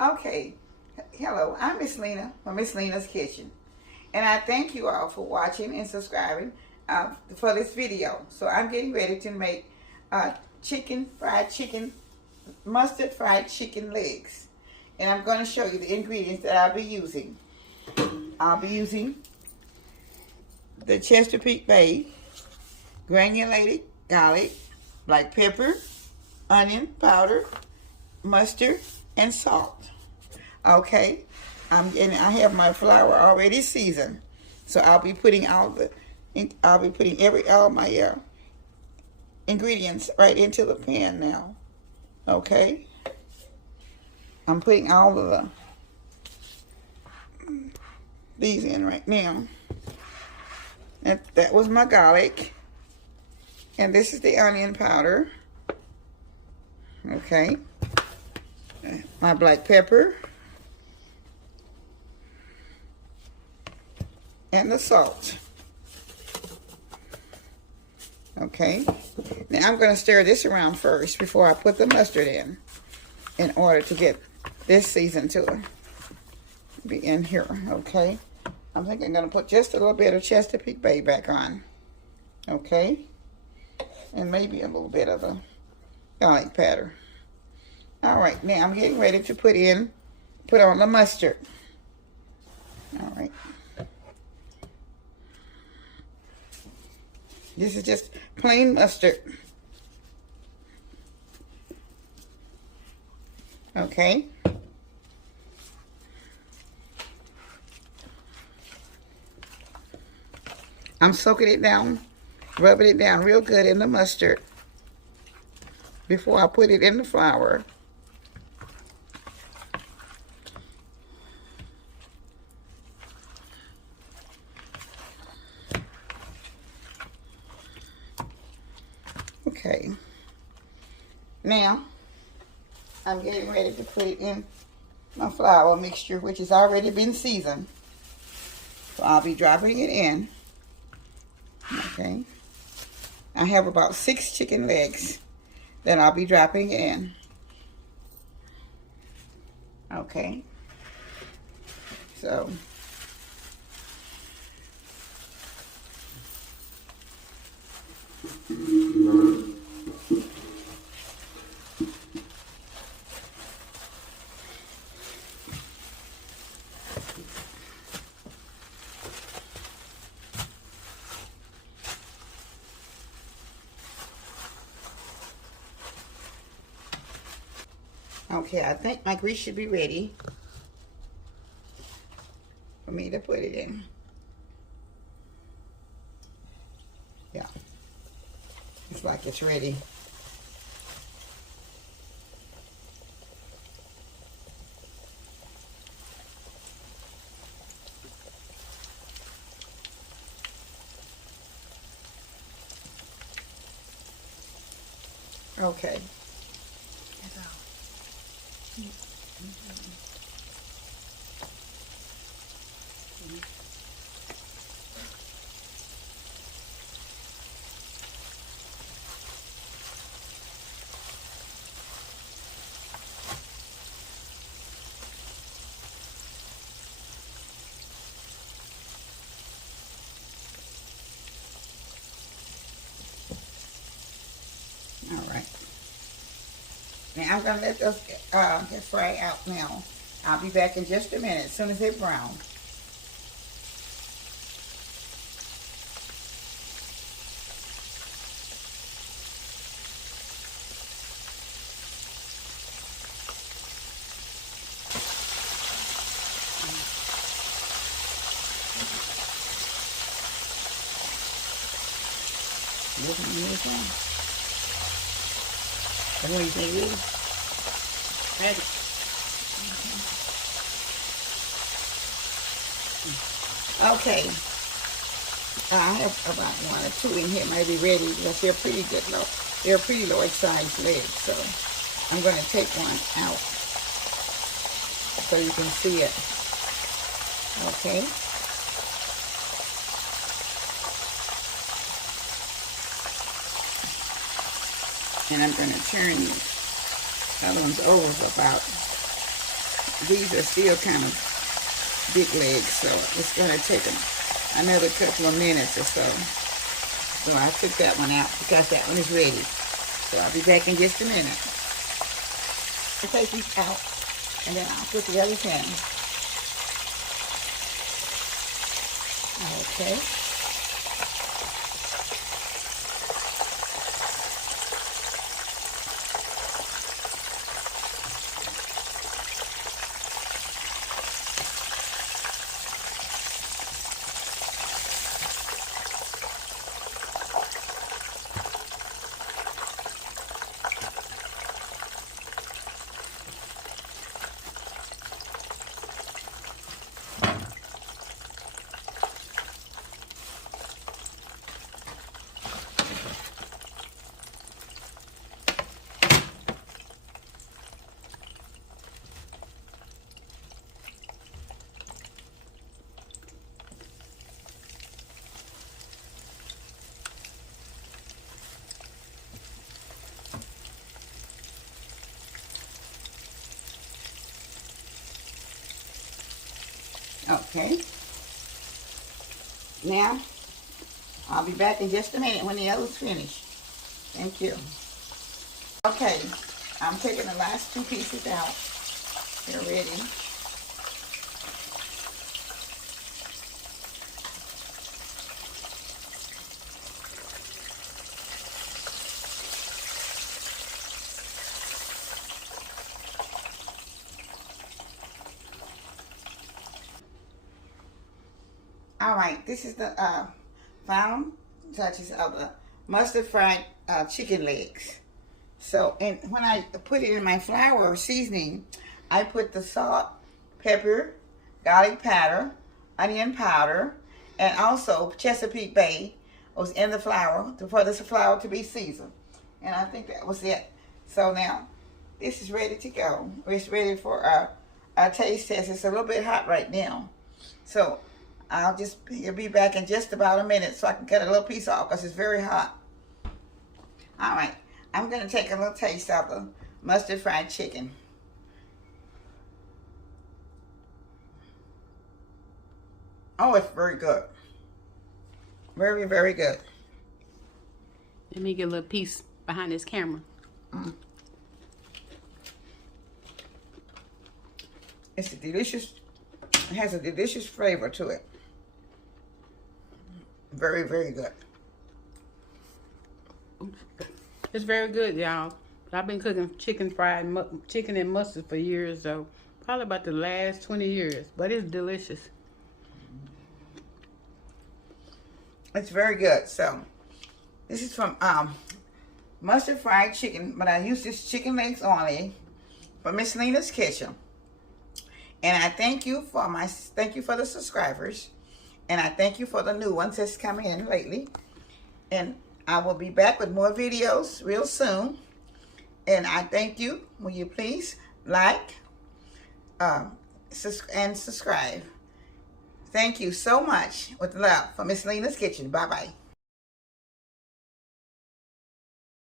Okay, hello, I'm Ms Lena from Ms Lena's Kitchen, and I thank you all for watching and subscribing for this video. So I'm getting ready to make fried chicken, mustard fried chicken legs, and I'm going to show you the ingredients that I'll be using. I'll be using the Chesapeake Bay, granulated garlic, black pepper, onion powder, mustard, and salt. Okay, and I have my flour already seasoned, so I'll be putting all my ingredients right into the pan now. Okay, I'm putting all of these in right now. That was my garlic, and this is the onion powder. Okay, my black pepper, and the salt. Okay, now I'm going to stir this around first before I put the mustard in order to get this seasoned to be in here. Okay, I'm thinking I'm going to put just a little bit of Chesapeake Bay back on. Okay, and maybe a little bit of the garlic powder. All right, now I'm getting ready to put on the mustard. All right. This is just plain mustard. Okay. I'm soaking it down, rubbing it down real good in the mustard before I put it in the flour. Okay, now I'm getting ready to put it in my flour mixture, which has already been seasoned. So I'll be dropping it in. Okay, I have about 6 chicken legs that I'll be dropping it in. Okay, so okay, I think my grease should be ready for me to put it in. Yeah, it's like it's ready. Okay. All right. Now I'm gonna let those get fry out now. I'll be back in just a minute as soon as they brown. And what do you think it is? Ready. Okay. I have about 1 or 2 in here maybe ready because they're pretty good low. They're pretty large size legs, so I'm going to take one out so you can see it. Okay. And I'm going to turn these other ones over for about these are still kind of big legs, so it's going to take another couple of minutes or so. So I took that one out because that one is ready. So I'll be back in just a minute. I'll take these out, and then I'll put the others in. Okay. Okay. Now, I'll be back in just a minute when the other's finished. Thank you. Okay, I'm taking the last two pieces out. They're ready. All right, this is the final touches of the mustard fried chicken legs. So, and when I put it in my flour seasoning, I put the salt, pepper, garlic powder, onion powder, and also Chesapeake Bay was in the flour for the flour to be seasoned. And I think that was it. So now, this is ready to go. It's ready for our taste test. It's a little bit hot right now. So, I'll be back in just about a minute so I can cut a little piece off because it's very hot. All right, I'm going to take a little taste of the mustard fried chicken. Oh, it's very good. Very, very good. Let me get a little piece behind this camera. It's a delicious, it has a delicious flavor to it. Very, very good. It's very good, y'all. I've been cooking chicken and mustard for years, so probably about the last 20 years. But it's delicious. It's very good. So this is from mustard fried chicken, but I use this chicken legs only from Ms Lena's Kitchen. And I thank you for the subscribers. And I thank you for the new ones that's coming in lately. And I will be back with more videos real soon. And I thank you. Will you please like and subscribe? Thank you so much. With love from Ms Lena's Kitchen. Bye-bye.